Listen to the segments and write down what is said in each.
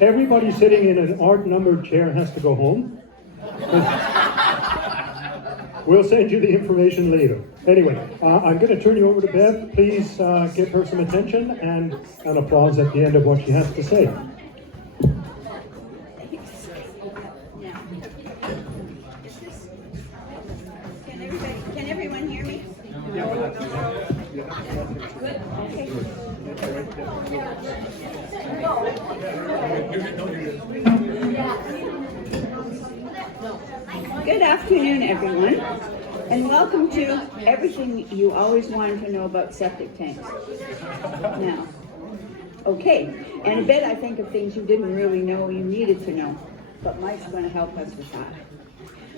everybody sitting in an odd-numbered chair has to go home. We'll send you the information later. Anyway, I'm going to turn you over to Bev. Please give her some attention and an applause at the end of what she has to say. Can everyone hear me? Good. Okay. Good afternoon, everyone, and welcome to everything you always wanted to know about septic tanks. Now, okay, in a bit I think of things you didn't really know you needed to know, but Mike's going to help us with that.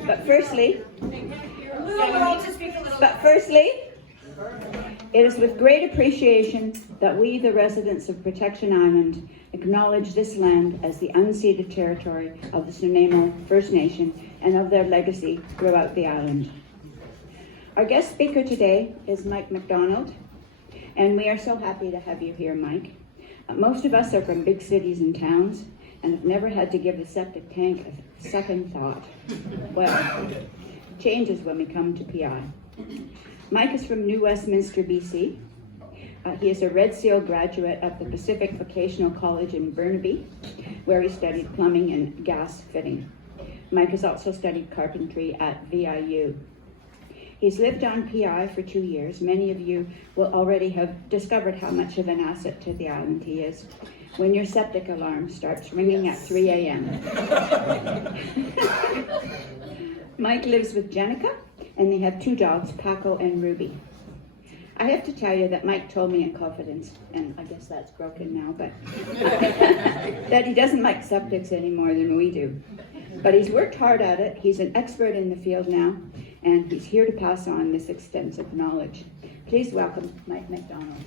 But firstly, it is with great appreciation that we, the residents of Protection Island, acknowledge this land as the unceded territory of the Sunamo First Nation and of their legacy throughout the island. Our guest speaker today is Mike McDonald, and we are so happy to have you here, Mike. Most of us are from big cities and towns and have never had to give a septic tank a second thought. Well, changes when we come to PI. Mike is from New Westminster, BC. He is a Red Seal graduate at the Pacific Vocational College in Burnaby, where he studied plumbing and gas fitting. Mike has also studied carpentry at VIU. He's lived on PI for 2 years. Many of you will already have discovered how much of an asset to the island he is when your septic alarm starts ringing at 3 a.m. Mike lives with Jenica, and they have 2 dogs, Paco and Ruby. I have to tell you that Mike told me in confidence, and I guess that's broken now, but that he doesn't like septics any more than we do. But he's worked hard at it, he's an expert in the field now, and he's here to pass on this extensive knowledge. Please welcome Mike McDonald.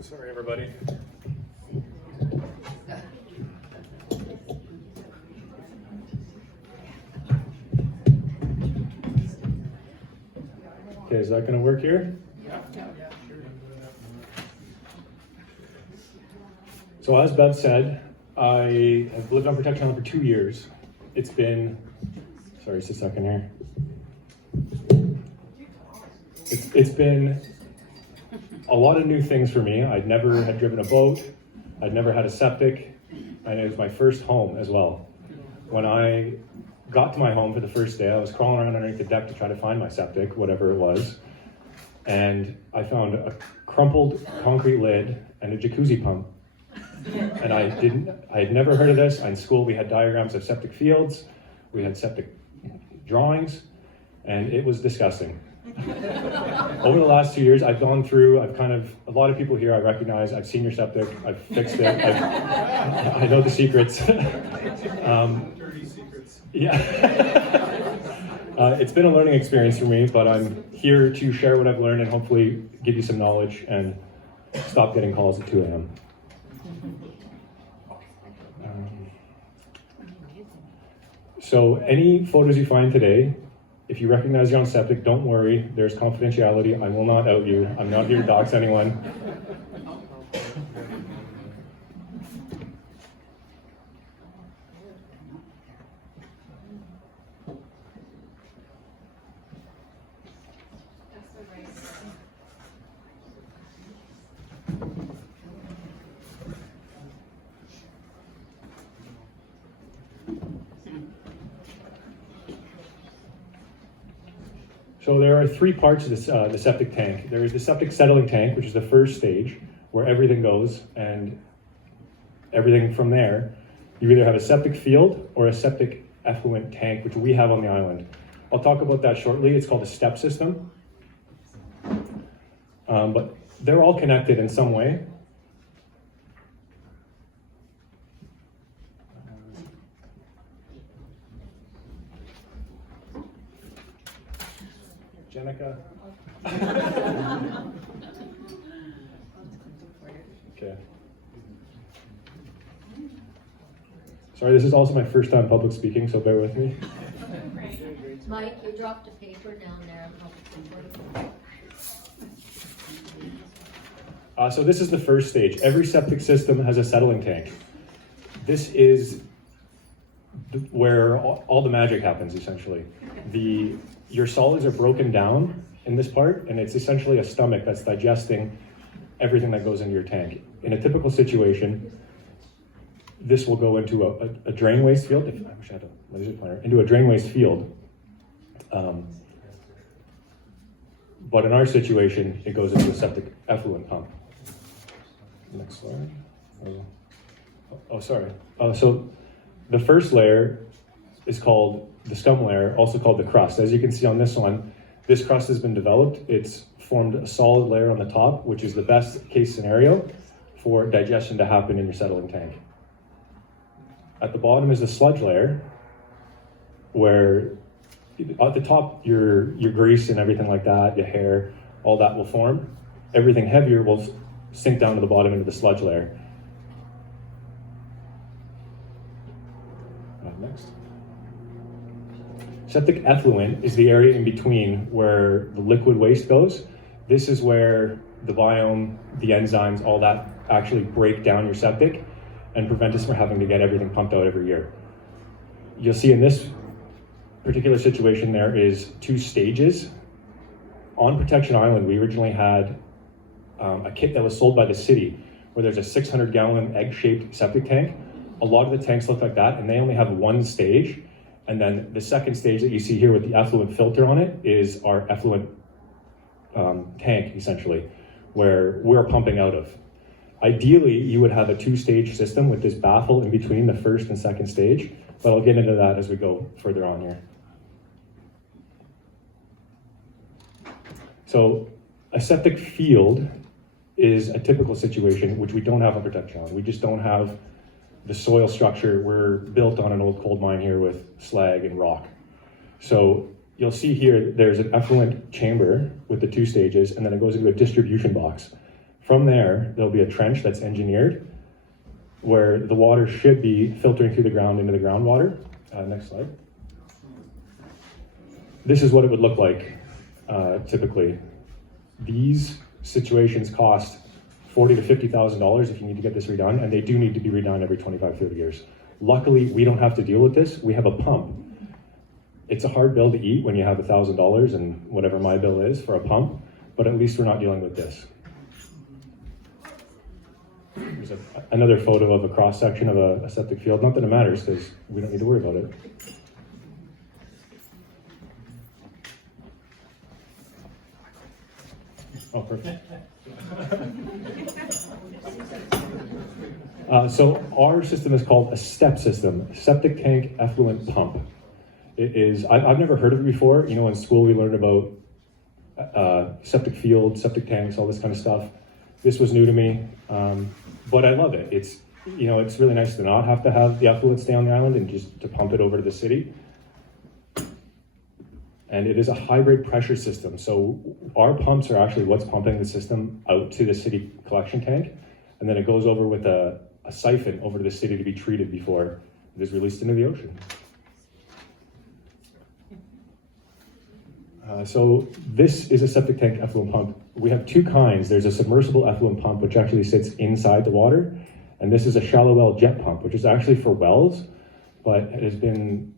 Sorry, everybody. Okay, is that going to work here? So as Bev said, I have lived on Protection Island for 2 years. It's been, sorry, just a second here. It's been a lot of new things for me. I'd never had driven a boat. I'd never had a septic, and it was my first home as well. When I got to my home for the first day, I was crawling around underneath the deck to try to find my septic, whatever it was, and I found a crumpled concrete lid and a jacuzzi pump. And I had never heard of this. In school we had diagrams of septic fields, we had septic drawings, and it was disgusting. Over the last 2 years, I've gone through, a lot of people here I recognize, I've seen your septic, I've fixed it, I know the secrets. Dirty secrets. Yeah. It's been a learning experience for me, but I'm here to share what I've learned and hopefully give you some knowledge and stop getting calls at 2 a.m. So any photos you find today, if you recognize you're on septic, don't worry, there's confidentiality. I will not out you. I'm not here to dox anyone. So there are 3 parts of this, the septic tank. There is the septic settling tank, which is the first stage, where everything goes, and everything from there, you either have a septic field or a septic effluent tank, which we have on the island. I'll talk about that shortly. It's called a step system. But they're all connected in some way. Jenica. Okay. Sorry, this is also my first time public speaking, so bear with me. Mike, You dropped a paper down there. So this is the first stage. Every septic system has a settling tank. This is where all the magic happens, essentially. Your solids are broken down in this part, and it's essentially a stomach that's digesting everything that goes into your tank. In a typical situation, this will go into a drain waste field. I wish I had a laser pointer. Into a drain waste field. But in our situation, it goes into a septic effluent pump. Next slide. Sorry. So the first layer is called the scum layer, also called the crust. As you can see on this one, this crust has been developed. It's formed a solid layer on the top, which is the best case scenario for digestion to happen in your settling tank. At the bottom is the sludge layer, where at the top, your grease and everything like that, your hair, all that will form. Everything heavier will sink down to the bottom into the sludge layer. Next. Septic effluent is the area in between where the liquid waste goes. This is where the biome, the enzymes, all that actually break down your septic and prevent us from having to get everything pumped out every year. You'll see in this particular situation there is 2 stages. On Protection Island, we originally had a kit that was sold by the city where there's a 600-gallon egg-shaped septic tank. A lot of the tanks look like that, and they only have 1 stage. And then the second stage that you see here with the effluent filter on it is our effluent tank, essentially, where we're pumping out of. Ideally, you would have a 2-stage system with this baffle in between the first and second stage, but I'll get into that as we go further on here. So a septic field is a typical situation which we don't have on Protection Island. We just don't have the soil structure. We're built on an old coal mine here with slag and rock. So you'll see here, there's an effluent chamber with the 2 stages, and then it goes into a distribution box. From there, there'll be a trench that's engineered where the water should be filtering through the ground into the groundwater. Next slide. This is what it would look like typically. These situations cost $40,000 to $50,000 if you need to get this redone, and they do need to be redone every 25, 30 years. Luckily, we don't have to deal with this. We have a pump. It's a hard bill to eat when you have $1,000 and whatever my bill is for a pump, but at least we're not dealing with this. Here's another photo of a cross-section of a septic field. Not that it matters, because we don't need to worry about it. Oh, perfect. So our system is called a STEP system, septic tank effluent pump. It is, I've never heard of it before. You know, in school we learned about septic fields, septic tanks, all this kind of stuff. This was new to me, but I love it. It's, you know, it's really nice to not have to have the effluent stay on the island and just to pump it over to the city. And it is a hybrid pressure system. So our pumps are actually what's pumping the system out to the city collection tank. And then it goes over with a siphon over to the city to be treated before it is released into the ocean. So this is a septic tank effluent pump. We have 2 kinds. There's a submersible effluent pump, which actually sits inside the water. And this is a shallow well jet pump, which is actually for wells, but it has been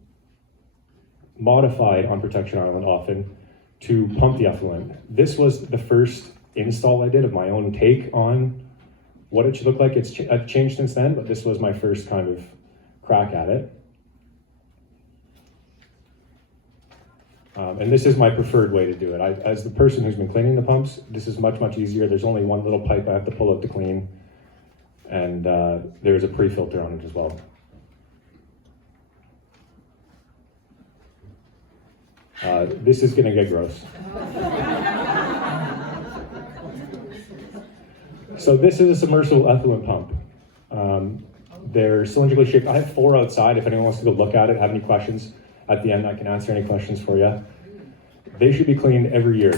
modified on Protection Island often to pump the effluent. This was the first install I did of my own take on what it should look like. I've changed since then, but this was my first kind of crack at it. And this is my preferred way to do it. As the person who's been cleaning the pumps, this is much, much easier. There's only one little pipe I have to pull out to clean, and there's a pre-filter on it as well. This is gonna get gross. So this is a submersible effluent pump. They're cylindrically shaped. I have 4 outside. If anyone wants to go look at it, have any questions at the end, I can answer any questions for you. They should be cleaned every year.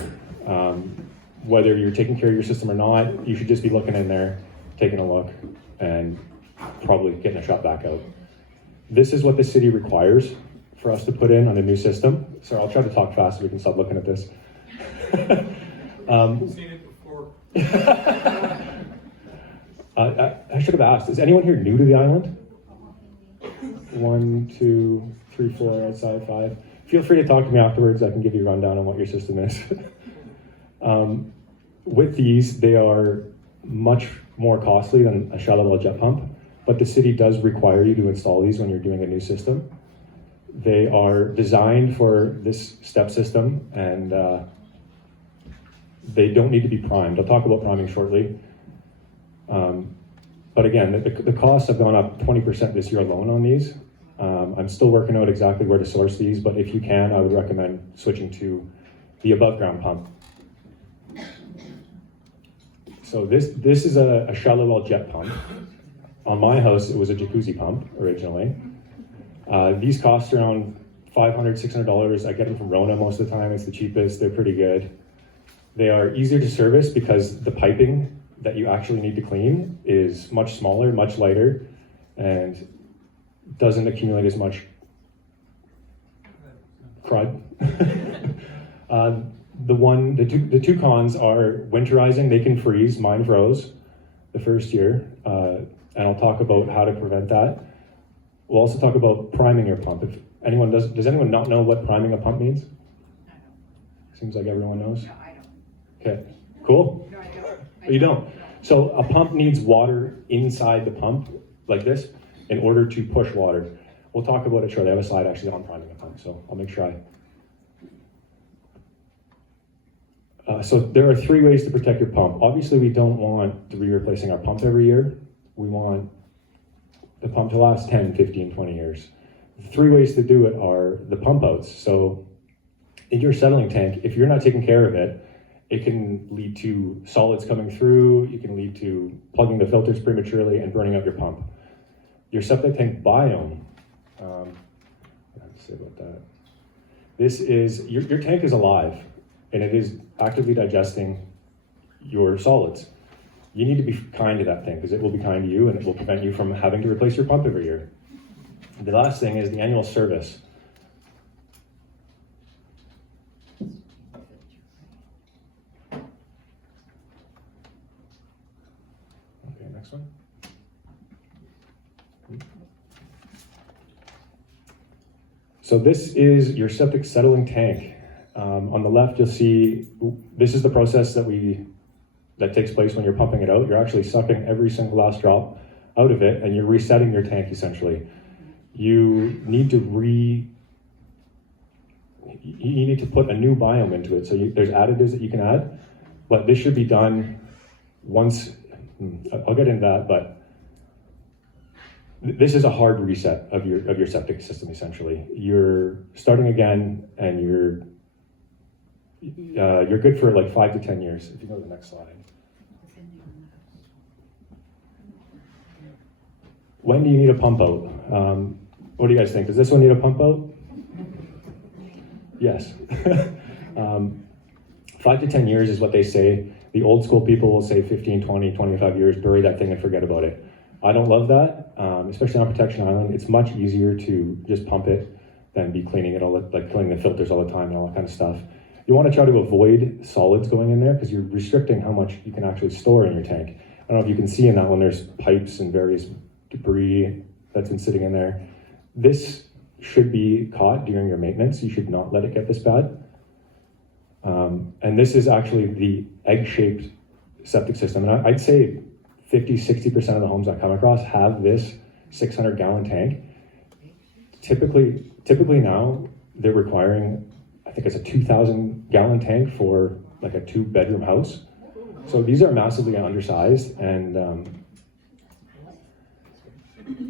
Whether you're taking care of your system or not, you should just be looking in there, taking a look, and probably getting a shot back out. This is what the city requires for us to put in on a new system. Sorry, I'll try to talk fast so we can stop looking at this. I've seen it before. I should have asked, is anyone here new to the island? 1, 2, 3, 4, outside 5. Feel free to talk to me afterwards. I can give you a rundown on what your system is. With these, they are much more costly than a shallow well jet pump, but the city does require you to install these when you're doing a new system. They are designed for this step system, and they don't need to be primed. I'll talk about priming shortly. But again, the costs have gone up 20% this year alone on these. I'm still working out exactly where to source these, but if you can, I would recommend switching to the above ground pump. So this is a shallow well jet pump. On my house, it was a jacuzzi pump originally. These cost around $500, $600. I get them from Rona most of the time. It's the cheapest. They're pretty good. They are easier to service because the piping that you actually need to clean is much smaller, much lighter, and doesn't accumulate as much crud. The two cons are winterizing. They can freeze. Mine froze the first year, and I'll talk about how to prevent that. We'll also talk about priming your pump. If anyone does anyone not know what priming a pump means? Seems like everyone knows. No, I don't. Okay, cool. No, I don't. You don't. So a pump needs water inside the pump, like this, in order to push water. We'll talk about it shortly. I have a slide actually on priming a pump, so I'll make sure so there are 3 ways to protect your pump. Obviously, we don't want to be replacing our pump every year. We want the pump to last 10, 15, 20 years. The 3 ways to do it are the pump outs. So in your settling tank, if you're not taking care of it, it can lead to solids coming through. It can lead to plugging the filters prematurely and burning up your pump. Your septic tank biome, what do I have to say about that? This is, your tank is alive and it is actively digesting your solids. You need to be kind to that thing because it will be kind to you and it will prevent you from having to replace your pump every year. The last thing is the annual service. Okay, next one. So this is your septic settling tank. On the left, you'll see this is the process that takes place when you're pumping it out. You're actually sucking every single last drop out of it, and you're resetting your tank essentially. You need to put a new biome into it. So there's additives that you can add, but this should be done once. I'll get into that, but this is a hard reset of your septic system. Essentially, you're starting again, and you're good for like 5 to 10 years. If you go to the next slide. When do you need a pump out? What do you guys think? Does this one need a pump out? Yes. 5 to 10 years is what they say. The old school people will say 15, 20, 25 years, bury that thing and forget about it. I don't love that, especially on Protection Island. It's much easier to just pump it than be cleaning it like cleaning the filters all the time and all that kind of stuff. You want to try to avoid solids going in there because you're restricting how much you can actually store in your tank. I don't know if you can see in that one, there's pipes and various debris that's been sitting in there. This should be caught during your maintenance. You should not let it get this bad. And this is actually the egg-shaped septic system. And I'd say 50, 60% of the homes I come across have this 600-gallon tank. Typically now, they're requiring, I think it's a 2,000-gallon tank for like a 2-bedroom house. So these are massively undersized, and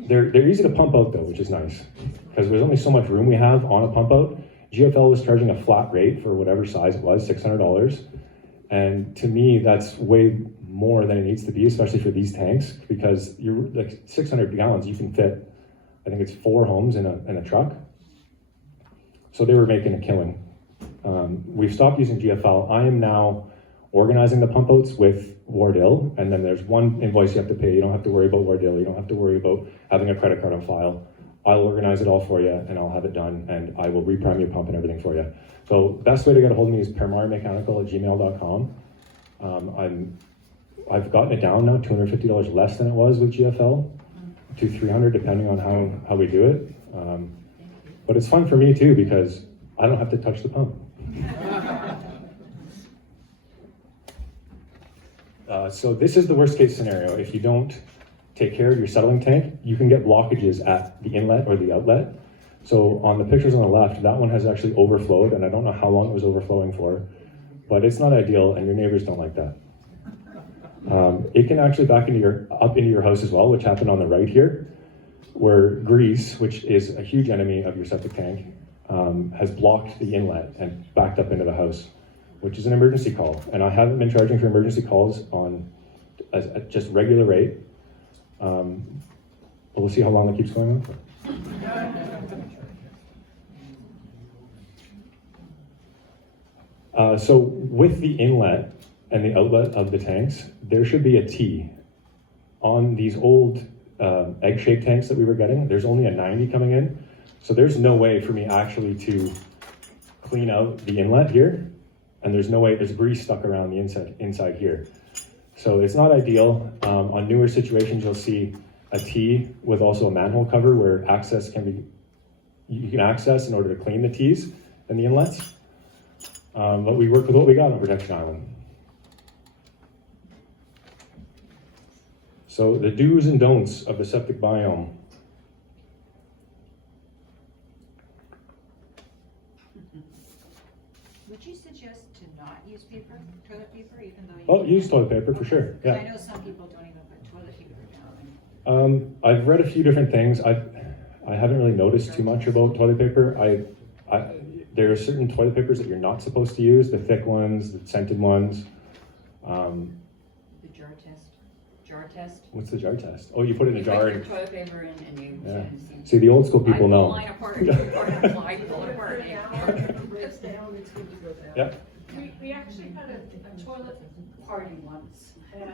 they're easy to pump out though, which is nice, because there's only so much room we have on a pump out. GFL was charging a flat rate for whatever size it was, $600. And to me, that's way more than it needs to be, especially for these tanks, because you're like 600 gallons, you can fit, I think it's 4 homes in a truck. So they were making a killing. We've stopped using GFL. I am now organizing the pump outs with Wardell, and then there's one invoice you have to pay. You don't have to worry about Wardell. You don't have to worry about having a credit card on file. I'll organize it all for you and I'll have it done and I will reprime your pump and everything for you. So best way to get a hold of me is permarmechanical@gmail.com. I've gotten it down now, $250 less than it was with GFL, to $300 depending on how we do it. But it's fun for me too because I don't have to touch the pump. So this is the worst case scenario. If you don't take care of your settling tank, you can get blockages at the inlet or the outlet. So on the pictures on the left, that one has actually overflowed, and I don't know how long it was overflowing for, but it's not ideal, and your neighbors don't like that. It can actually back up into your house as well, which happened on the right here, where grease, which is a huge enemy of your septic tank, has blocked the inlet and backed up into the house, which is an emergency call. And I haven't been charging for emergency calls on just regular rate. But we'll see how long that keeps going on for. So with the inlet and the outlet of the tanks, there should be a T. On these old egg-shaped tanks that we were getting, there's only a 90 coming in. So there's no way for me actually to clean out the inlet here. And there's no way, there's grease stuck around the inside here. So it's not ideal. On newer situations, you'll see a T with also a manhole cover where access you can access in order to clean the T's and the inlets. But we work with what we got on Protection Island. So the do's and don'ts of the septic biome. Would you suggest to not use toilet paper, even though you... Oh, use toilet paper for sure, yeah. I know some people don't even put toilet paper down. I've read a few different things. I haven't really noticed too much about toilet paper. There are certain toilet papers that you're not supposed to use, the thick ones, the scented ones. The jar test. What's the jar test? Oh, you put it in a jar. Put your toilet paper in and you... Yeah. See, the old school people know. Line apart, pull it apart. Yeah. We actually had a toilet party once, and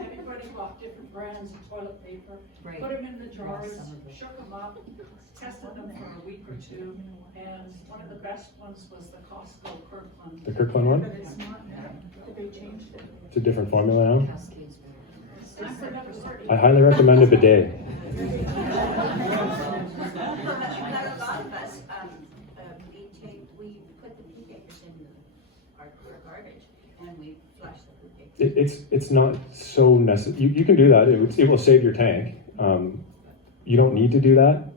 everybody bought different brands of toilet paper, Right. put them in the jars, shook them up, tested them for a week or two, and one of the best ones was the Costco Kirkland. The Kirkland one? But it's not now. They changed it. It's a different formula now. I've never heard of I highly recommend a bidet. A lot of us, we put the poo papers in our garbage and we flush the poo papers. It's not so necessary. You can do that. It will save your tank. You don't need to do that.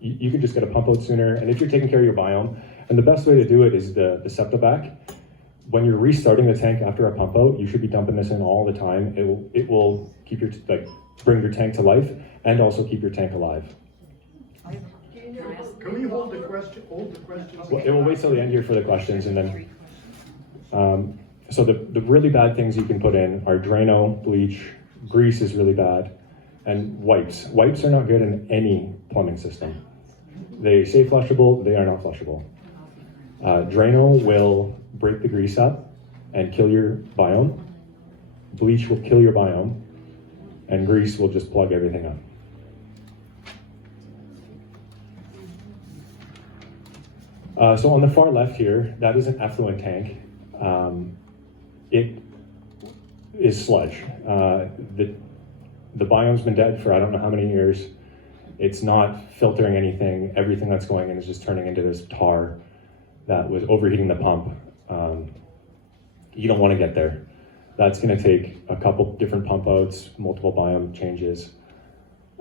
You can just get a pump out sooner. And if you're taking care of your biome, and the best way to do it is the Septobac. When you're restarting the tank after a pump out, you should be dumping this in all the time. It will keep bring your tank to life and also keep your tank alive. Can we hold the questions? Well, it will wait till the end here for the questions, and then. So the really bad things you can put in are Drano, bleach, grease is really bad, and wipes. Wipes are not good in any plumbing system. They say flushable, they are not flushable. Drano will break the grease up and kill your biome. Bleach will kill your biome, and grease will just plug everything up. So on the far left here, that is an effluent tank. It is sludge. The biome's been dead for I don't know how many years. It's not filtering anything. Everything that's going in is just turning into this tar that was overheating the pump. You don't want to get there. That's going to take a couple different pump outs, multiple biome changes.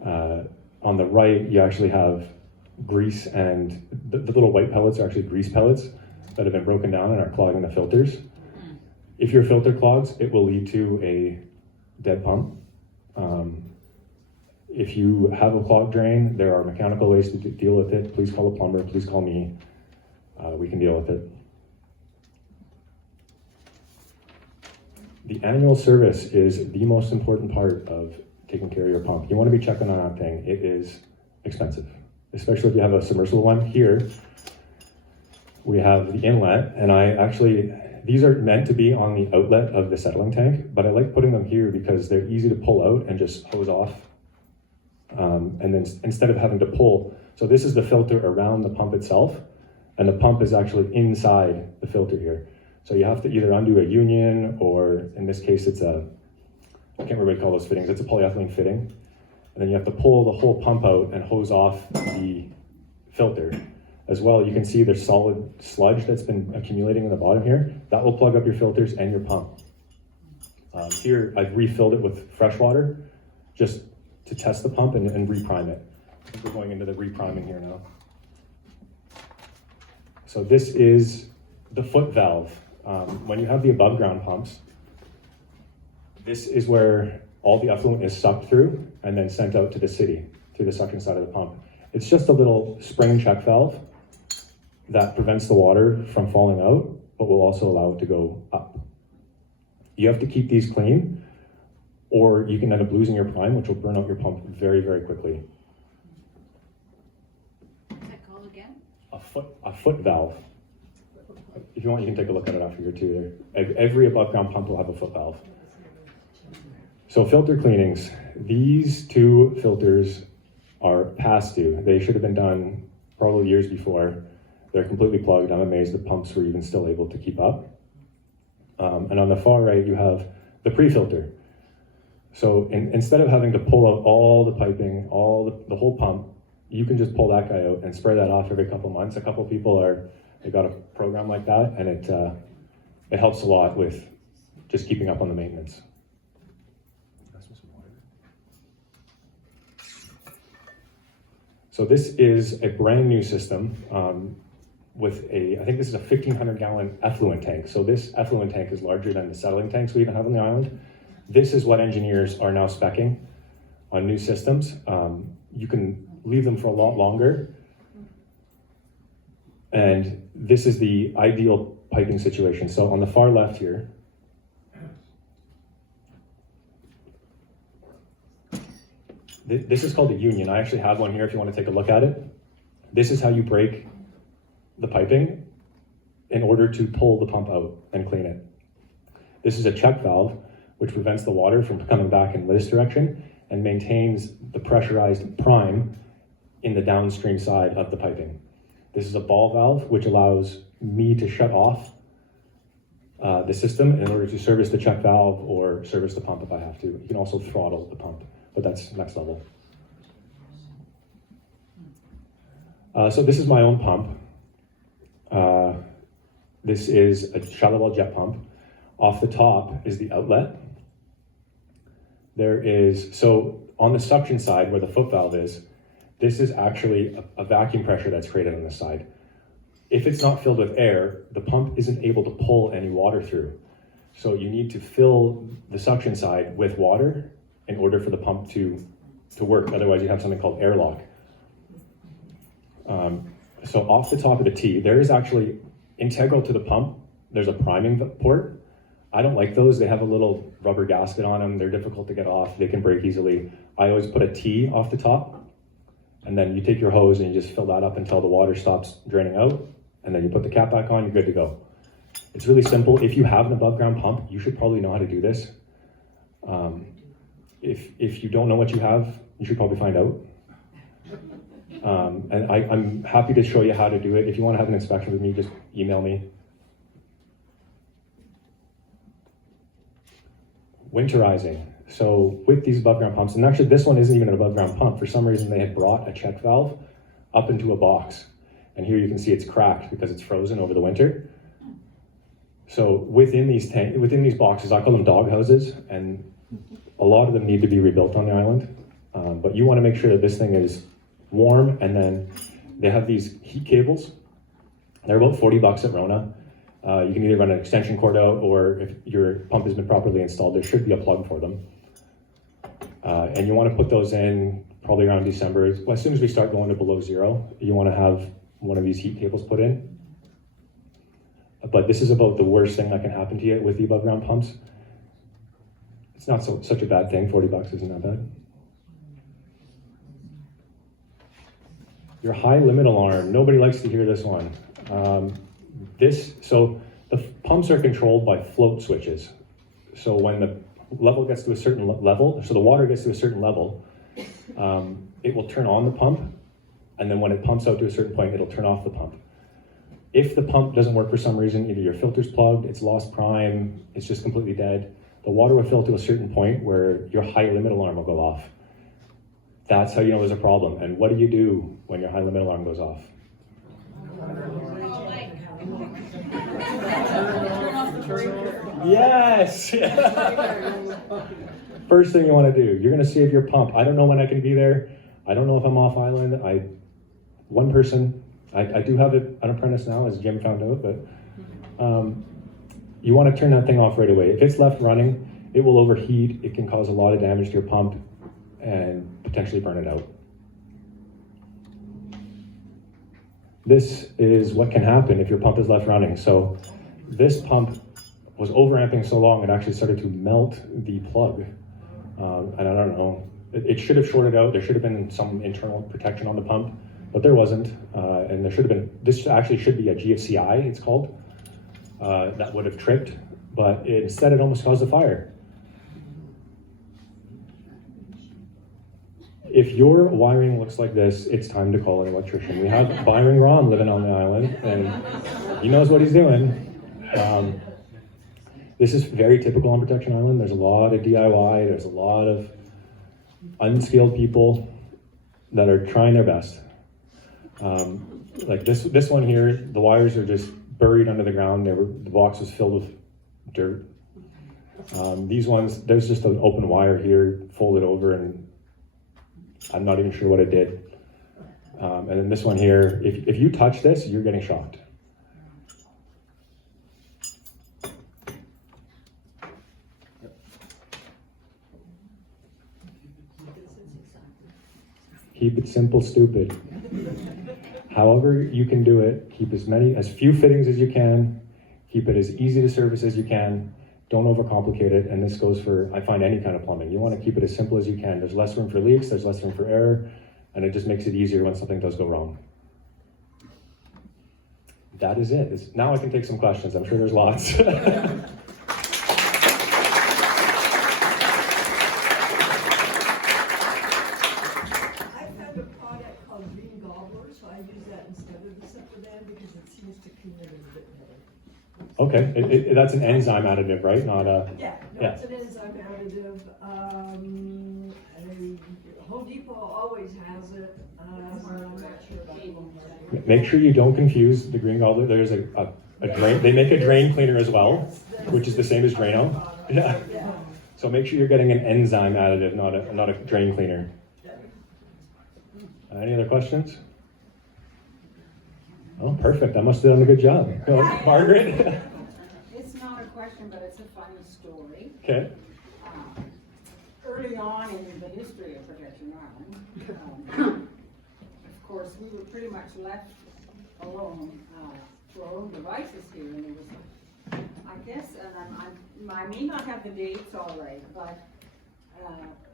On the right, you actually have grease, and the little white pellets are actually grease pellets that have been broken down and are clogging the filters. If your filter clogs, it will lead to a dead pump. If you have a clogged drain, there are mechanical ways to deal with it. Please call a plumber, please call me. We can deal with it. The annual service is the most important part of taking care of your pump. You want to be checking on that thing. It is expensive, especially if you have a submersible one. Here, we have the inlet, and these are meant to be on the outlet of the settling tank, but I like putting them here because they're easy to pull out and just hose off And then instead of having to pull, so this is the filter around the pump itself, and the pump is actually inside the filter here. So you have to either undo a union, or in this case, it's a, I can't remember what you call those fittings, it's a polyethylene fitting. And then you have to pull the whole pump out and hose off the filter. As well, you can see there's solid sludge that's been accumulating in the bottom here. That will plug up your filters and your pump. Here, I've refilled it with fresh water just to test the pump and reprime it. I think we're going into the repriming here now. So this is the foot valve. When you have the above ground pumps, this is where all the effluent is sucked through and then sent out to the city, through the suction side of the pump. It's just a little spring check valve that prevents the water from falling out, but will also allow it to go up. You have to keep these clean, or you can end up losing your prime, which will burn out your pump very, very quickly. What's that called again? A foot valve. If you want, you can take a look at it after you're too there. Every above ground pump will have a foot valve. So filter cleanings. These two filters are past due. They should have been done probably years before. They're completely plugged. I'm amazed the pumps were even still able to keep up. And on the far right, you have the pre-filter. So instead of having to pull out all the piping, the whole pump, you can just pull that guy out and spray that off every couple months. A couple people they got a program like that, and it helps a lot with just keeping up on the maintenance. So this is a brand new system with I think this is a 1,500 gallon effluent tank. So this effluent tank is larger than the settling tanks we even have on the island. This is what engineers are now speccing on new systems. You can leave them for a lot longer. And this is the ideal piping situation. So on the far left here, this is called a union. I actually have one here if you want to take a look at it. This is how you break the piping in order to pull the pump out and clean it. This is a check valve, which prevents the water from coming back in this direction and maintains the pressurized prime in the downstream side of the piping. This is a ball valve, which allows me to shut off the system in order to service the check valve or service the pump if I have to. You can also throttle the pump, but that's next level. So this is my own pump. This is a shallow wall jet pump. Off the top is the outlet. So on the suction side where the foot valve is, this is actually a vacuum pressure that's created on this side. If it's not filled with air, the pump isn't able to pull any water through. So you need to fill the suction side with water in order for the pump to work. Otherwise you have something called airlock. So off the top of the T, there is actually integral to the pump, there's a priming port. I don't like those. They have a little rubber gasket on them. They're difficult to get off. They can break easily. I always put a T off the top, and then you take your hose and you just fill that up until the water stops draining out, and then you put the cap back on, you're good to go. It's really simple. If you have an above ground pump, you should probably know how to do this. If you don't know what you have, you should probably find out. And I'm happy to show you how to do it. If you want to have an inspection with me, just email me. Winterizing. So with these above ground pumps, and actually this one isn't even an above ground pump. For some reason, they had brought a check valve up into a box. And here you can see it's cracked because it's frozen over the winter. So within these boxes, I call them dog houses, and a lot of them need to be rebuilt on the island. But you want to make sure that this thing is warm, and then they have these heat cables. They're about $40 at Rona. You can either run an extension cord out, or if your pump has been properly installed, there should be a plug for them. And you want to put those in probably around December. Well, as soon as we start going to below zero, you want to have one of these heat cables put in. But this is about the worst thing that can happen to you with the above ground pumps. It's not such a bad thing. $40 isn't that bad. Your high limit alarm. Nobody likes to hear this one. So the pumps are controlled by float switches. So when the level gets to a certain level, so the water gets to a certain level, it will turn on the pump, and then when it pumps out to a certain point, it'll turn off the pump. If the pump doesn't work for some reason, either your filter's plugged, it's lost prime, it's just completely dead, the water will fill to a certain point where your high limit alarm will go off. That's how you know there's a problem. And what do you do when your high limit alarm goes off? Yes! First thing you want to do, you're going to save your pump. I don't know when I can be there. I don't know if I'm off island. One person, I do have an apprentice now, as Jim found out, but you want to turn that thing off right away. If it's left running, it will overheat. It can cause a lot of damage to your pump and potentially burn it out. This is what can happen if your pump is left running. So this pump was overamping so long, it actually started to melt the plug. And I don't know, it should have shorted out. There should have been some internal protection on the pump, but there wasn't. And there should have been, this actually should be a GFCI, it's called, that would have tripped, but instead it almost caused a fire. If your wiring looks like this, it's time to call an electrician. We have Byron Ron living on the island, and he knows what he's doing. This is very typical on Protection Island. There's a lot of DIY, there's a lot of unskilled people that are trying their best. Like this one here, the wires are just buried under the ground. The box was filled with dirt. These ones, there's just an open wire here, folded over, and I'm not even sure what it did. And then this one here, if you touch this, you're getting shocked. Keep it simple, stupid. However you can do it, keep as few fittings as you can, keep it as easy to service as you can, don't overcomplicate it, and this goes for, I find, any kind of plumbing. You want to keep it as simple as you can. There's less room for leaks, there's less room for error, and it just makes it easier when something does go wrong. That is it. Now I can take some questions. I'm sure there's lots. Okay, that's an enzyme additive, right? Not a... Yeah, it's an enzyme additive. Home Depot always has it. I'm not sure about it. Make sure you don't confuse the green gobbler. There's a drain. They make a drain cleaner as well, which is the same as Drano. Yeah. So make sure you're getting an enzyme additive, not a drain cleaner. Any other questions? Oh, perfect. I must have done a good job. Margaret? It's not a question, but it's a funny story. Okay. Early on in the history of Protection Island, of course, we were pretty much left alone to our own devices here. And it was, I guess, and I may not have the dates all right, but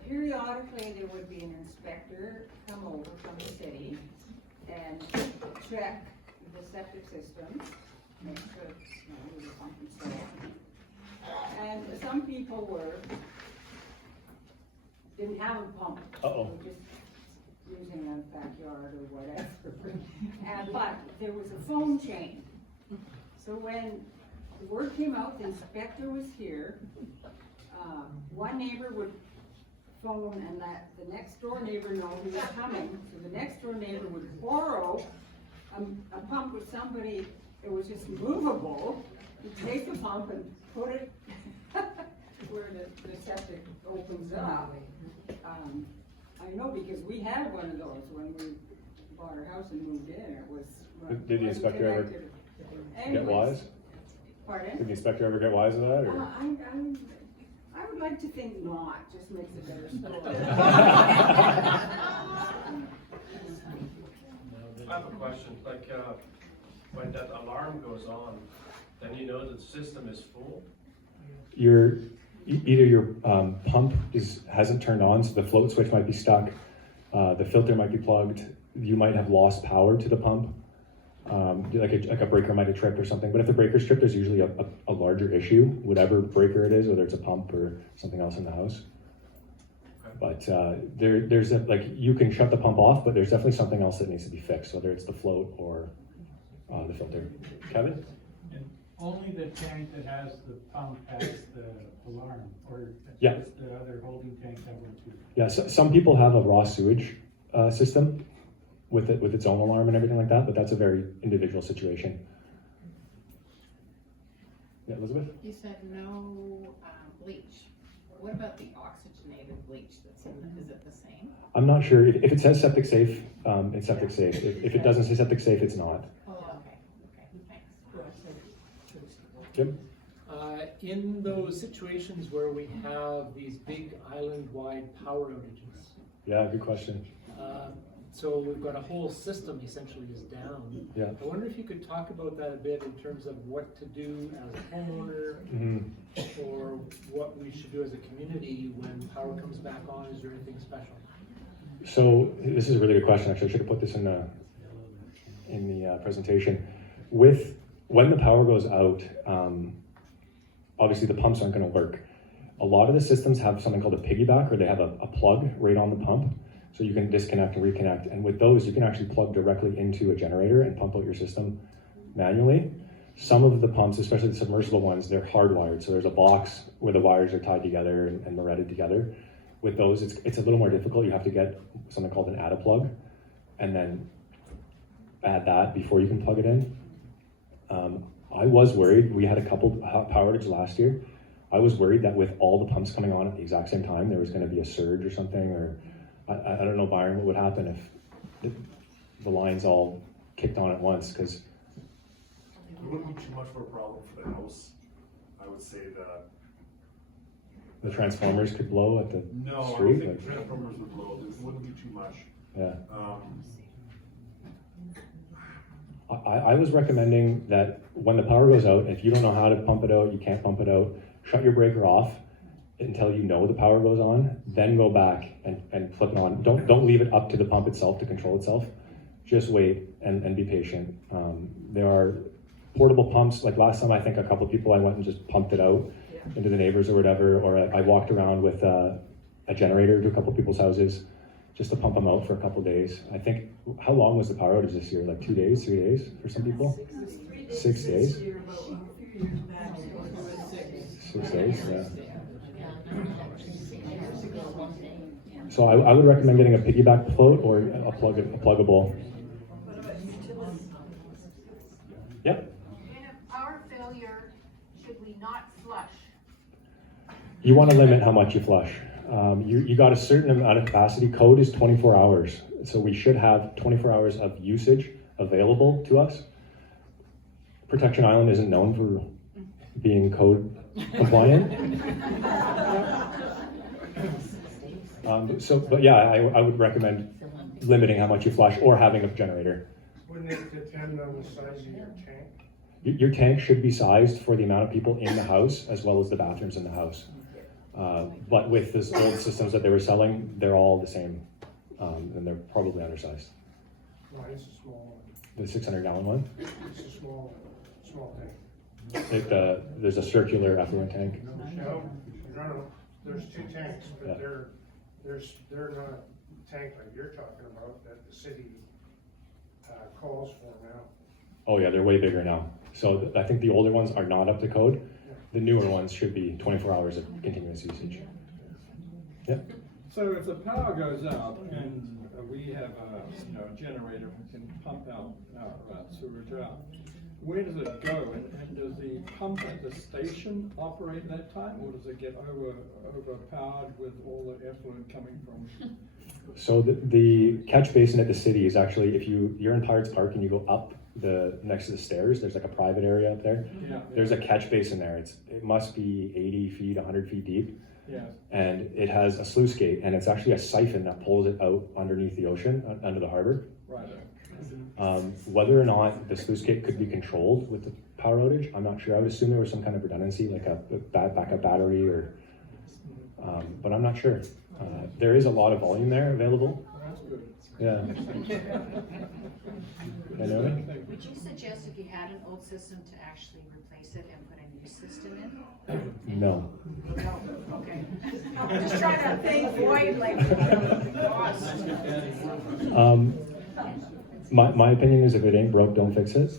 periodically there would be an inspector come over from the city and check the septic system, make sure we were pumping stuff. And some people didn't have a pump. Uh-oh. They were just using a backyard or whatever. But there was a phone chain. So when the word came out, the inspector was here, one neighbor would phone and let the next door neighbor know he was coming. So the next door neighbor would borrow a pump with somebody that was just movable. You'd take the pump and put it where the septic opens up. I know because we had one of those when we bought our house and moved in. It was. Did the inspector ever get wise? Pardon? Did the inspector ever get wise of that? Or? I would like to think not. Just makes a better story. I have a question, like when that alarm goes on, then you know that the system is full? Either your pump hasn't turned on, so the float switch might be stuck, the filter might be plugged, you might have lost power to the pump, like a breaker might have tripped or something. But if the breaker's tripped, there's usually a larger issue, whatever breaker it is, whether it's a pump or something else in the house. Okay. But there's like, you can shut the pump off, but there's definitely something else that needs to be fixed, whether it's the float or the filter. Kevin? And only the tank that has the pump has the alarm, or Yeah. does the other holding tank have one too? Yeah, so, some people have a raw sewage system with its own alarm and everything like that, but that's a very individual situation. Yeah, Elizabeth? You said no bleach. What about the oxygenated bleach that's in the, is it the same? I'm not sure. If it says septic safe, it's septic safe. If it doesn't say septic safe, it's not. Oh, okay, thanks. Jim? In those situations where we have these big island-wide power outages, Yeah, good question. so we've got a whole system essentially is down. Yeah. I wonder if you could talk about that a bit in terms of what to do as a homeowner, or what we should do as a community when power comes back on. Is there anything special? So this is a really good question. Actually, I should have put this in the presentation. When the power goes out, obviously the pumps aren't going to work. A lot of the systems have something called a piggyback, or they have a plug right on the pump, so you can disconnect and reconnect. And with those, you can actually plug directly into a generator and pump out your system manually. Some of the pumps, especially the submersible ones, they're hardwired. So there's a box where the wires are tied together and threaded together. With those, it's a little more difficult. You have to get something called an add a plug, and then add that before you can plug it in. I was worried. We had a couple power outages last year. I was worried that with all the pumps coming on at the exact same time, there was going to be a surge or something, or I don't know, Byron, what would happen if the lines all kicked on at once? Because it wouldn't be too much of a problem for the house. I would say that the transformers could blow at the I don't street. think transformers would blow. It wouldn't be too much. Yeah. I was recommending that when the power goes out, if you don't know how to pump it out, you can't pump it out, shut your breaker off until you know the power goes on, then go back and flip it on. Don't leave it up to the pump itself to control itself. Just wait and be patient. There are portable pumps. Like last time, I think a couple of people, I went and just pumped it out into the neighbors or whatever, or I walked around with a generator to a couple of people's houses just to pump them out for a couple of days. I think, how long was the power outage this year? Like 2 days, 3 days for some people? 6 days? 6 days, yeah. So I would recommend getting a piggyback float or a pluggable. Yep. In a power failure, should we not flush? You want to limit how much you flush. You got a certain amount of capacity. Code is 24 hours. So we should have 24 hours of usage available to us. Protection Island isn't known for being code compliant. But yeah, I would recommend limiting how much you flush or having a generator. Wouldn't it depend on the size of your tank? Your tank should be sized for the amount of people in the house as well as the bathrooms in the house. But with these old systems that they were selling, they're all the same, and they're probably undersized. Mine's a small one. The 600-gallon one? It's a small tank. There's a circular effluent tank. No, there's two tanks, but Yeah. they're not a tank like you're talking about that the city calls for now. Oh yeah, they're way bigger now. So I think the older ones are not up to code. The newer ones should be 24 hours of continuous usage. Yep. So if the power goes out and we have a generator that can pump out our sewage out, where does it go? And does the pump at the station operate that time, or does it get overpowered with all the effluent coming from? So the catch basin at the city is actually, if you're in Pirates Park and you go up next to the stairs, there's like a private area up there. Yeah. There's a catch basin there. It must be 80 feet, 100 feet deep. Yeah. And it has a sluice gate, and it's actually a siphon that pulls it out underneath the ocean, under the harbor. Right. Whether or not the sluice gate could be controlled with the power outage, I'm not sure. I would assume there was some kind of redundancy, like a backup battery, or, but I'm not sure. There is a lot of volume there available. That's good. Yeah. I know it. Would you suggest if you had an old system to actually replace it and put a new system in? No. No, okay. I'm just trying to think void like. My opinion is if it ain't broke, don't fix it.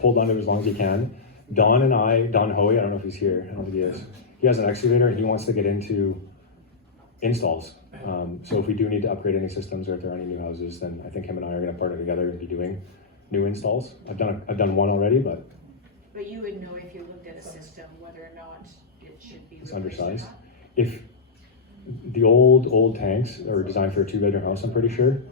Hold on to it as long as you can. Don Hoey, I don't know if he's here, I don't think he is. He has an excavator and he wants to get into installs. So if we do need to upgrade any systems or if there are any new houses, then I think him and I are gonna partner together and be doing new installs. I've done one already, but But you would know if you looked at a system, whether or not it should be it's replaced or undersized. not. If the old tanks are designed for a 2-bedroom house, I'm pretty sure.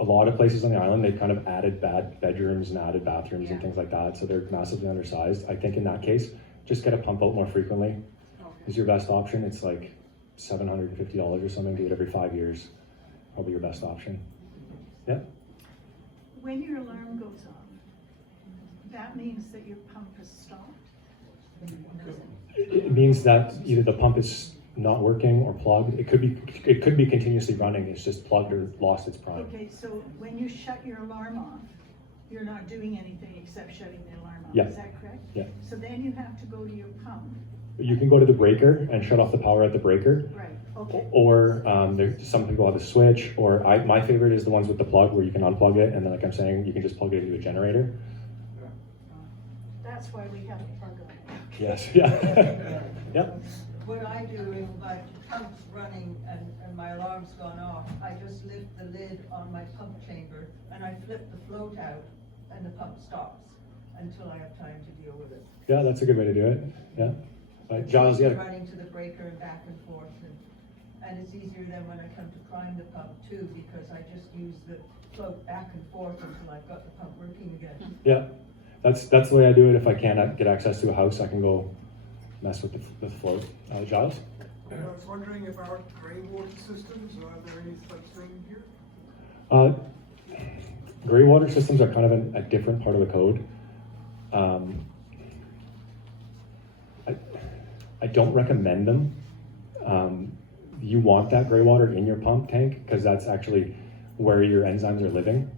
A lot of places on the island, they've kind of added bedrooms and added bathrooms and things like that, so they're massively undersized. I think in that case, just get a pump out more frequently is your best option. It's like $750 or something, do it every 5 years. Probably your best option. Yeah? When your alarm goes off, that means that your pump is stopped? It means that either the pump is not working or plugged. It could be continuously running, it's just plugged or lost its prime. Okay, so when you shut your alarm off, you're not doing anything except shutting the alarm off, Yeah. is that correct? Yeah. So then you have to go to your pump. You can go to the breaker and shut off the power at the breaker. Right, okay. Or some people have a switch, or my favorite is the ones with the plug where you can unplug it, and then like I'm saying, you can just plug it into a generator. That's why we have a plug on it. Yes, yeah. Yep. What I do if my pump's running and my alarm's gone off, I just lift the lid on my pump chamber and I flip the float out and the pump stops until I have time to deal with it. Yeah, that's a good way to do it. Yeah. Giles, yeah. Running to the breaker and back and forth, and it's easier than when I come to prime the pump too, because I just use the float back and forth until I've got the pump working again. Yeah, that's the way I do it. If I can't get access to a house, I can go mess with the float. Giles? I was wondering if our gray water systems, are there any such thing here? Gray water systems are kind of a different part of the code. I don't recommend them. You want that gray water in your pump tank because that's actually where your enzymes are living.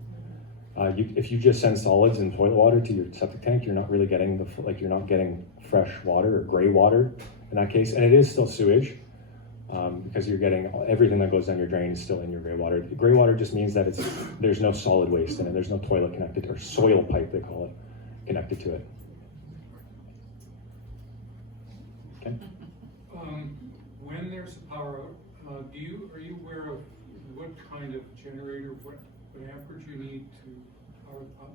If you just send solids and toilet water to your septic tank, you're not really getting you're not getting fresh water or gray water in that case, and it is still sewage because you're getting everything that goes down your drain is still in your gray water. Gray water just means that there's no solid waste in it. There's no toilet connected or soil pipe they call it connected to it. Okay. When there's a power out, are you aware of what kind of generator, what amperage you need to power the pump?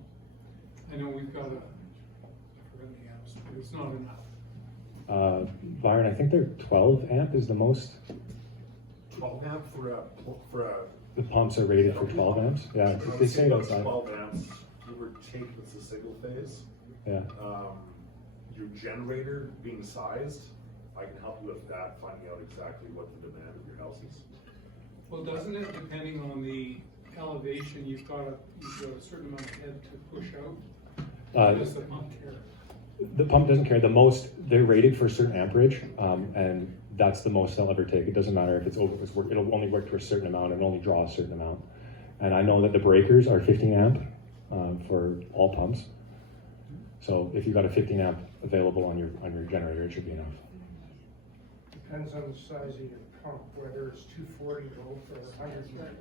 I know we've got I forgot the amps, but it's not enough. Byron, I think they're 12 amp is the most. 12 amp for a. The pumps are rated for 12 amps. Yeah, they say it outside. 12 amps, give or take, it's a single phase. Yeah. Your generator being sized, I can help you with that, finding out exactly what the demand of your house is. Well, doesn't it, depending on the elevation, you've got a certain amount of head to push out? Does the pump care? The pump doesn't care. They're rated for a certain amperage, and that's the most they'll ever take. It doesn't matter if it'll only work to a certain amount and only draw a certain amount. And I know that the breakers are 15 amp for all pumps. So if you've got a 15 amp available on your generator, it should be enough. Depends on the size of your pump, whether it's 240 volt or 120.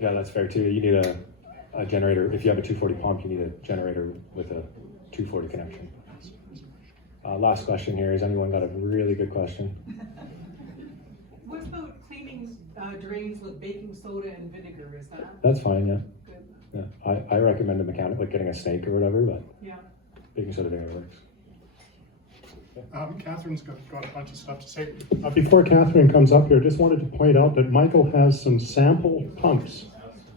Yeah, that's fair too. You need a generator. If you have a 240 pump, you need a generator with a 240 connection. Last question here. Has anyone got a really good question? What about cleaning drains with baking soda and vinegar? Is that? That's fine, yeah. Good. Yeah, I recommend a mechanic, like getting a snake or whatever, but Yeah. baking soda vinegar works. Catherine's got a bunch of stuff to say. Before Catherine comes up here, just wanted to point out that Michael has some sample pumps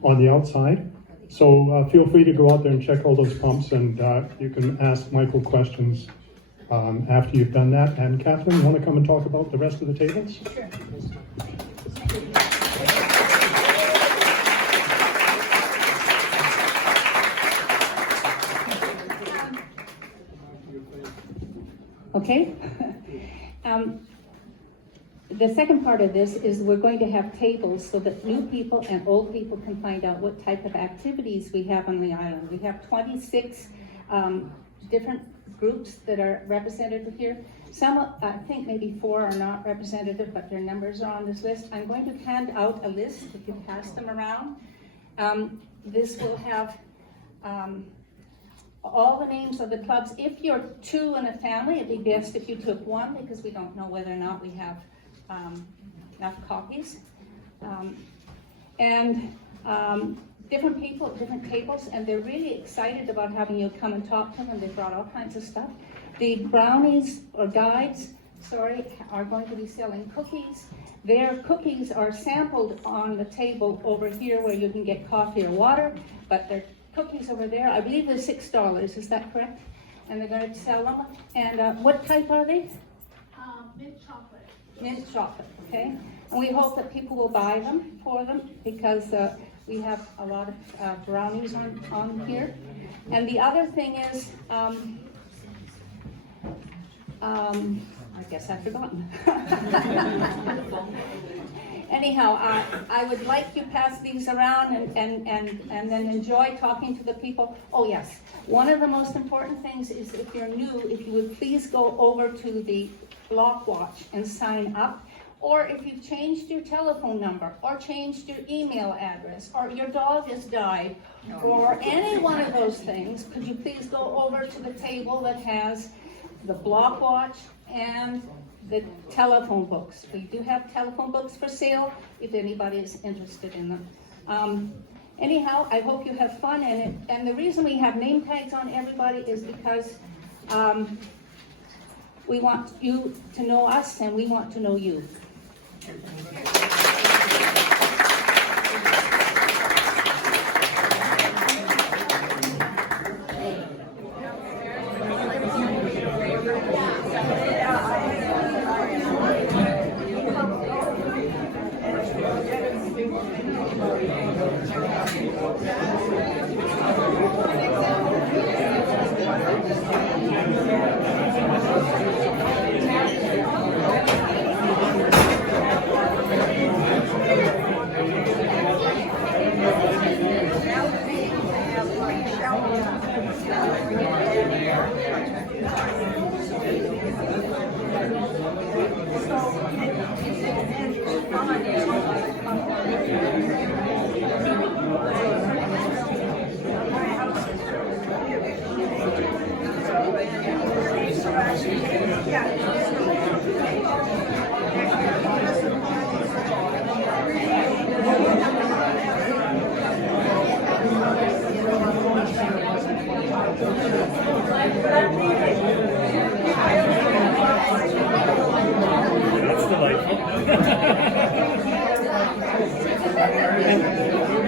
on the outside. So feel free to go out there and check all those pumps, and you can ask Michael questions after you've done that. And Catherine, you want to come and talk about the rest of the tables? Sure. Okay. The second part of this is we're going to have tables so that new people and old people can find out what type of activities we have on the island. We have 26 different groups that are represented here. Some, I think maybe 4 are not representative, but their numbers are on this list. I'm going to hand out a list, if you pass them around. This will have all the names of the clubs. If you're 2 in a family, it'd be best if you took 1, because we don't know whether or not we have enough copies. Different people at different tables, and they're really excited about having you come and talk to them. They brought all kinds of stuff. The brownies, or guides, sorry, are going to be selling cookies. Their cookies are sampled on the table over here where you can get coffee or water, but their cookies over there, I believe they're $6, is that correct? And they're going to sell them. And what type are they? Mint chocolate. Mint chocolate, okay? And we hope that people will buy them for them, because we have a lot of brownies on here. And the other thing is, I guess I've forgotten. Anyhow, I would like you pass these around and then enjoy talking to the people. Oh yes, one of the most important things is, if you're new, if you would please go over to the Block Watch and sign up. Or if you've changed your telephone number, or changed your email address, or your dog has died, or any one of those things, could you please go over to the table that has the Block Watch and the telephone books. We do have telephone books for sale if anybody is interested in them. Anyhow, I hope you have fun in it. And the reason we have name tags on everybody is because we want you to know us, and we want to know you. That's delightful.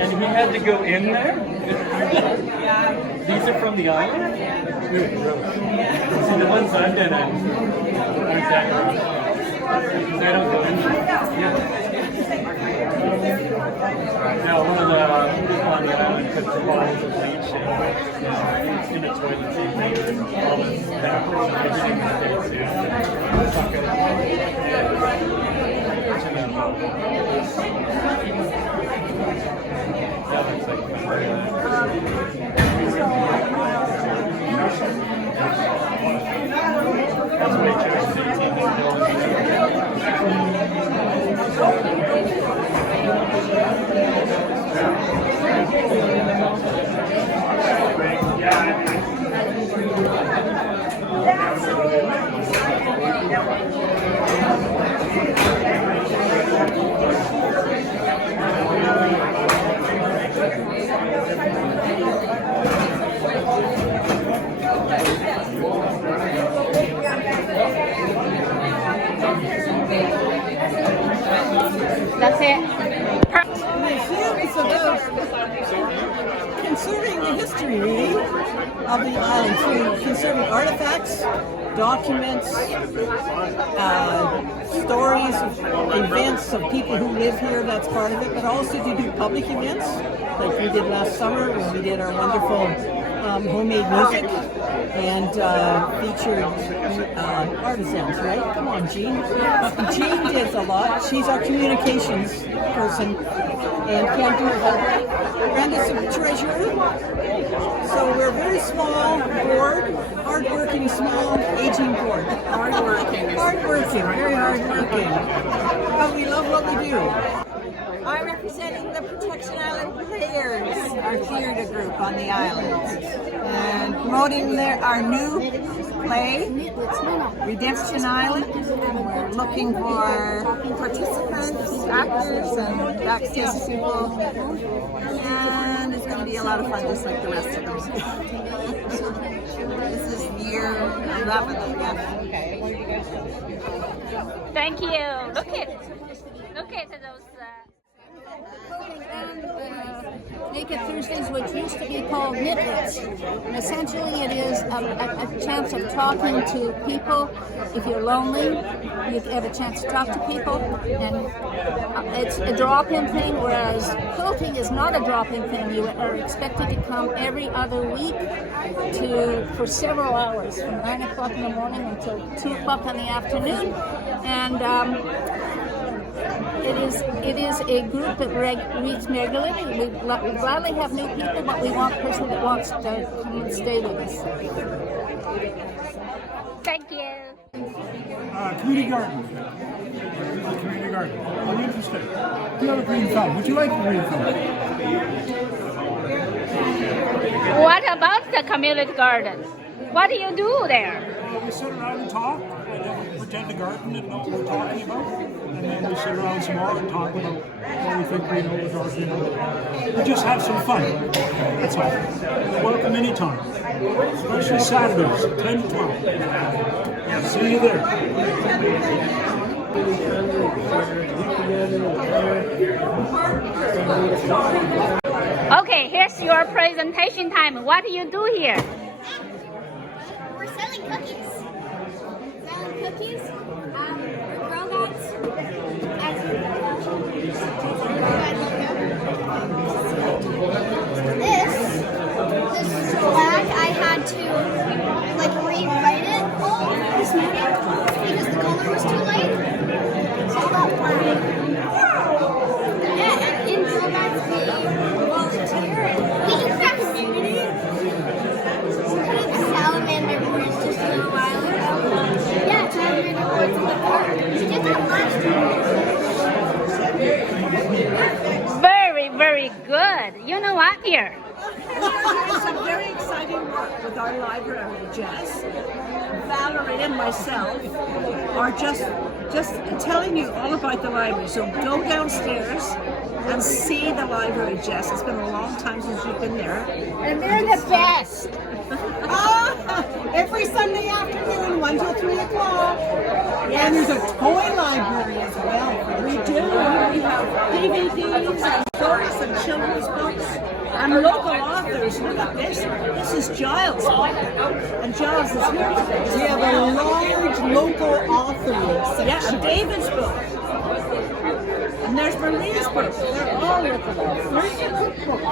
and we had to go in there? These are from the island? See, the ones I've done aren't that rough. Because I don't go in there. No, one of the people on the island took the bottles of bleach and in the toilet and all the diapers and everything that they do. That looks like that's way too That's it. My film is about conserving the history, really, of the island through conserving artifacts, documents, stories, events of people who live here. That's part of it. But also to do public events, like we did last summer when we did our wonderful homemade music and featured artisans, right? Come on, Jean. Jean did a lot. She's our communications person and can't do it without Brenda's the treasurer. So we're a very small board hardworking, small, aging board. Hardworking, very hardworking. But we love what we do. I'm representing the Protection Island Players, our theater group on the island, and promoting our new play, Redemption Island, and we're looking for participants, actors, and backstage people, and it's going to be a lot of fun, just like the rest of them. This is year 11, I guess. Thank you. Look at those. Naked Thursdays, which used to be called Knitwits. And essentially it is a chance of talking to people. If you're lonely, you have a chance to talk to people. And it's a drop-in thing, whereas quilting is not a drop-in thing. You are expected to come every other week for several hours, from 9 o'clock in the morning until 2 o'clock in the afternoon. And it is a group that meets regularly. We gladly have new people, but we want a person that wants to come and stay with us. Thank you. Community garden. Community garden. Are you interested? Do you have a green thumb? Would you like a green thumb? What about the community garden? What do you do there? We sit around and talk, and then we pretend to garden and know what we're talking about. And then we sit around some more and talk about what we think we know or we know. We just have some fun. That's all. Welcome anytime. Especially Saturdays, 10 to 12. See you there. Okay, here's your presentation time. What do you do here? We're selling cookies. We're Girl Guides. This flag, I had to rewrite it this morning because the color was too light. So I got black. Yeah, and in Girl Guides we volunteer and we do crafts. Salamander boards just a little while ago. Yeah, salamander boards in the park. We did that last year. Very, very good. You know what here? There's some very exciting work with our library, Jess. Valerie and myself are just telling you all about the library. So go downstairs and see the library, Jess. It's been a long time since you've been there. And they're the best. Every Sunday afternoon, 1 till 3 o'clock. And there's a toy library as well. We do. We have DVDs and books and children's books and local authors. Look at this. This is Giles' book. And Giles is here today. We have a large local author section. Yeah, and David's book. And there's Marie's book. They're all local authors. Where's your cookbook? I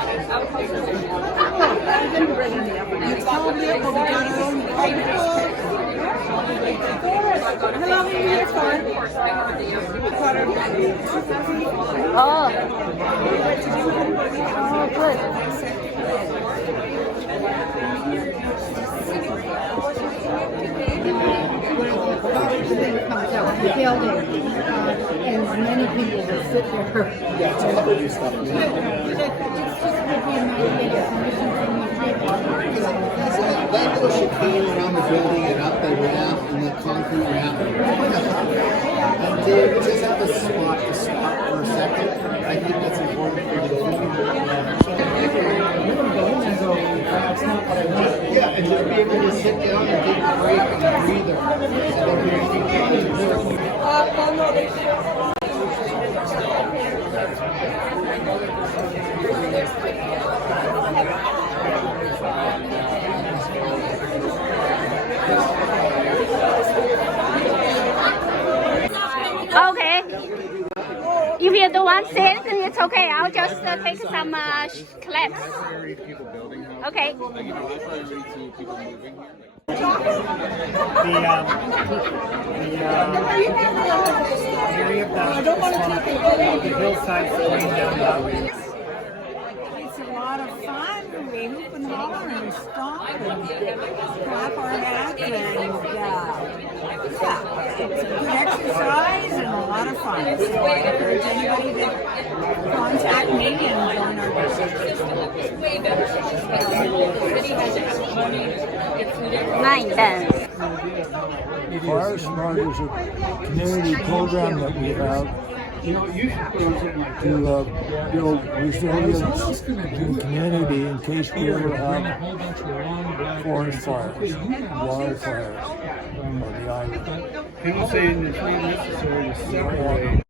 didn't bring any up. You told me we got our own cookbook. How long are you here for? Oh, good. Comes out of the building, and many people will sit there. That little chicane around the building and up the ramp and the concrete ramp. And Dave, just have a spot to stop for a second. I think that's important for the yeah, and just be able to sit down and take a break and a breather. Okay. If you don't want to say anything, it's okay. I'll just take some clips. Okay. Area of the hillside going down that way. It's a lot of fun. We hope and holler and we stomp and clap our hats and it's a good exercise and a lot of fun. So I encourage anybody to contact me and join our Fire Smart is a community program that we have to build resilience in the community in case we ever have forest fires, wildfires on the island. People saying it's not necessary to separate